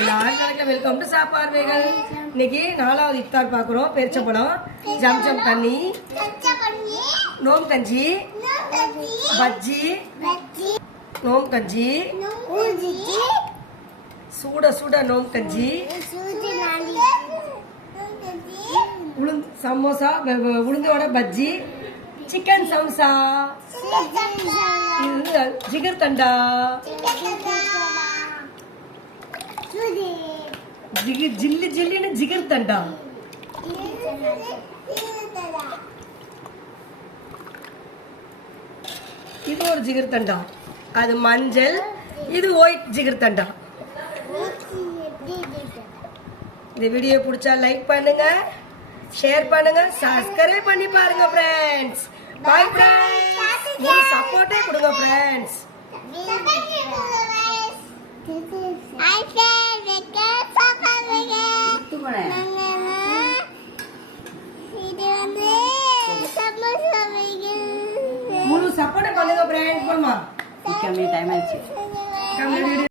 Welcome to சாப்பார்வைகள். இன்னைக்கு 4வது இஃப்தார் பார்க்குறோம். பேரிச்சம்பழம், ஜம்ஜம் தண்ணி, நோம் கஞ்சி, பஜ்ஜி, நோம் கஞ்சி, சூட சூட நோம் கஞ்சி, சமோசா, உளுந்தோட பஜ்ஜி, சிக்கன் சம்சா, இது ஜிகர் தண்டா, ஜில்லி ஜில்லின்னு ஜிகர் தண்டா, இது ஒரு ஜிகர் தண்டா, அது மஞ்சள், இது ஒயிட் ஜிகர் தண்டா. இந்த வீடியோ பிடிச்சா லைக் பண்ணுங்க, ஷேர் பண்ணுங்க, சப்ஸ்கிரைப் பண்ணி பாருங்க ஃப்ரெண்ட்ஸ். Bye friends. ஒரு சப்போர்ட்டே கொடுங்க ஃப்ரெண்ட்ஸ். முழு சப்போர்ட்டே பண்ணுங்க ஃப்ரெண்ட்ஸ். போமா டைம் ஆயிடுச்சு.